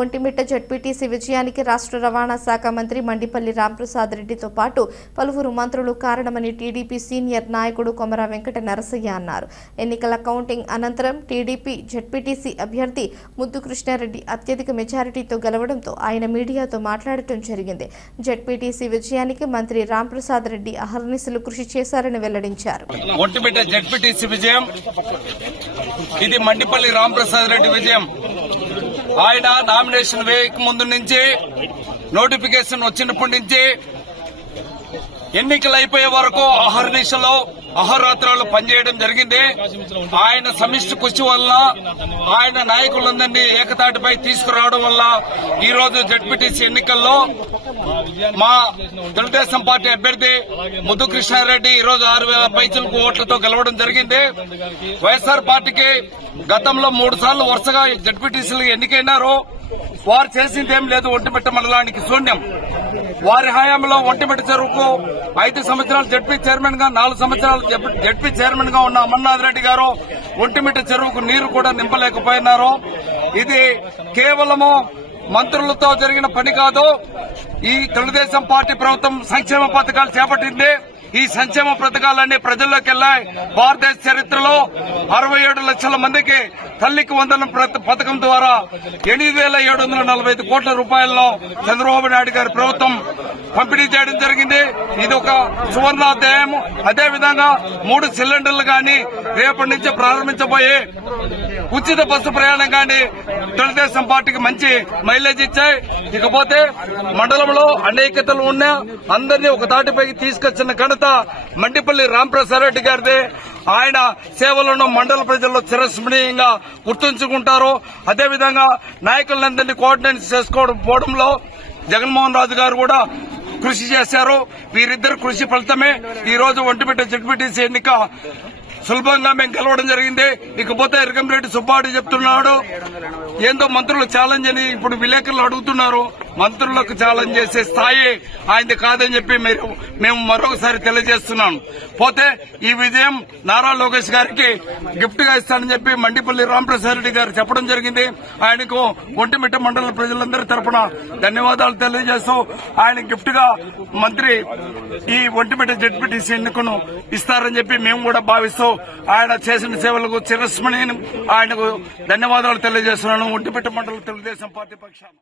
Vontimitta ZPTC విజయానికి రాష్ట్ర రవాణా శాఖ మంత్రి మండిపల్లి రాంప్రసాద్ రెడ్డితో పాటు పలువురు మంత్రులు కారణమని టీడీపీ సీనియర్ నాయకుడు కొమర వెంకట నరసయ్య అన్నారు. ఎన్నికల కౌంటింగ్ అనంతరం టీడీపీ జెడ్పీటీసీ అభ్యర్థి ముద్దు కృష్ణారెడ్డి అత్యధిక మెజారిటీతో గెలవడంతో ఆయన మీడియాతో మాట్లాడటం జరిగింది. జెడ్పీటీసీ విజయానికి మంత్రి రాంప్రసాద్ రెడ్డి అహర్నిశలు కృషి చేశారని వెల్లడించారు. ఒంటిమిట్ట జెడ్పీటీసీ విజయం ఇది మండిపల్లి రాంప్రసాద్ రెడ్డి విజయం. ఆయన నామినేషన్ వేయక ముందు నుంచి నోటిఫికేషన్ వచ్చినప్పటి నుంచి ఎన్నికలు అయిపోయే వరకు అహర్నిశలో అహోరాత్రాలు పనిచేయడం జరిగింది. ఆయన సమిష్టి కృషి వల్ల ఆయన నాయకులందరినీ ఏకతాటిపై తీసుకురావడం వల్ల ఈ రోజు జెడ్పీటీసీ ఎన్నికల్లో మా తెలుగుదేశం పార్టీ అభ్యర్థి ముద్దు కృష్ణారెడ్డి ఈ రోజు 6,000 పైచలకు ఓట్లతో గెలవడం జరిగింది. వైఎస్ఆర్ పార్టీకి గతంలో 3 సార్లు వరుసగా జెడ్పీటీసీలు ఎన్నికైనారు. వారు చేసిందేం లేదు. ఒంటిమిట్ట మండలానికి శూన్యం. వారి హయాంలో ఒంటిమిట్ట చెరువుకు 5 సంవత్సరాలు జెడ్పీ చైర్మన్ గా 4 సంవత్సరాలు జెడ్పీ చైర్మన్ గా ఉన్న అమర్నాథ్ రెడ్డి గారు ఒంటిమిట్ట చెరువుకు నీరు కూడా నింపలేకపోయినారు. ఇది కేవలము మంత్రులతో జరిగిన పని కాదు. ఈ తెలుగుదేశం పార్టీ ప్రభుత్వం సంక్షేమ పథకాలు చేపట్టింది. ఈ సంక్షేమ పథకాలన్నీ ప్రజల్లోకి వెళ్లాయి. భారతదేశ చరిత్రలో 67 లక్షల మందికి తల్లికి వందనం పథకం ద్వారా 8,745 కోట్ల రూపాయలను చంద్రబాబు నాయుడు గారి ప్రభుత్వం పంపిణీ చేయడం జరిగింది. ఇది ఒక సువర్ణాధ్యాయం. అదేవిధంగా 3 సిలిండర్లు గాని రేపటి నుంచి ప్రారంభించబోయే ఉచిత బస్సు ప్రయాణం గాని తెలుగుదేశం పార్టీకి మంచి మైలేజ్ ఇచ్చాయి. ఇకపోతే మండలంలో అనేకతలు ఉన్నా అందరినీ ఒక తాటిపైకి తీసుకొచ్చిన ఘనత మండిపల్లి రాంప్రసాద్ రెడ్డి గారిదే. ఆయన సేవలను మండల ప్రజల్లో చిరస్మరణీయంగా గుర్తుంచుకుంటారు. అదేవిధంగా నాయకులందరినీ కోఆర్డినేట్ చేసుకోవడంలో జగన్మోహన్ రాజు గారు కూడా కృషి చేశారు. వీరిద్దరు కృషి ఫలితమే ఈ రోజు ఒంటిమిట్ట జెడ్పీటీసీ ఎన్నిక సులభంగా మేము గెలవడం జరిగింది. ఇకపోతే ఇరగంరెడ్డి సుబ్బారెడ్డి చెప్తున్నాడు ఏందో మంత్రులు ఛాలెంజ్ అని ఇప్పుడు విలేకరులు అడుగుతున్నారు. మంత్రులకు ఛాలెంజ్ చేసే స్థాయి ఆయనది కాదని చెప్పి మేము మరొకసారి తెలియజేస్తున్నాం. పోతే ఈ విజయం నారా లోకేష్ గారికి గిఫ్ట్ గా ఇస్తానని చెప్పి మండిపల్లి రాంప్రసాద్ రెడ్డి గారు చెప్పడం జరిగింది. ఆయనకు ఒంటిమిట్ట మండల ప్రజలందరి తరఫున ధన్యవాదాలు తెలియజేస్తూ ఆయన గిఫ్ట్ గా మంత్రి ఈ ఒంటిమిట్ట జెడ్పీటీసీ ఎన్నికను ఇస్తారని చెప్పి మేము కూడా భావిస్తూ ఆయన చేసిన సేవలకు చిరస్మరణీయం ఆయనకు ధన్యవాదాలు తెలియజేస్తున్నాను. ఒంటిమిట్ట మండల తెలుగుదేశం పార్టీ పక్షాన.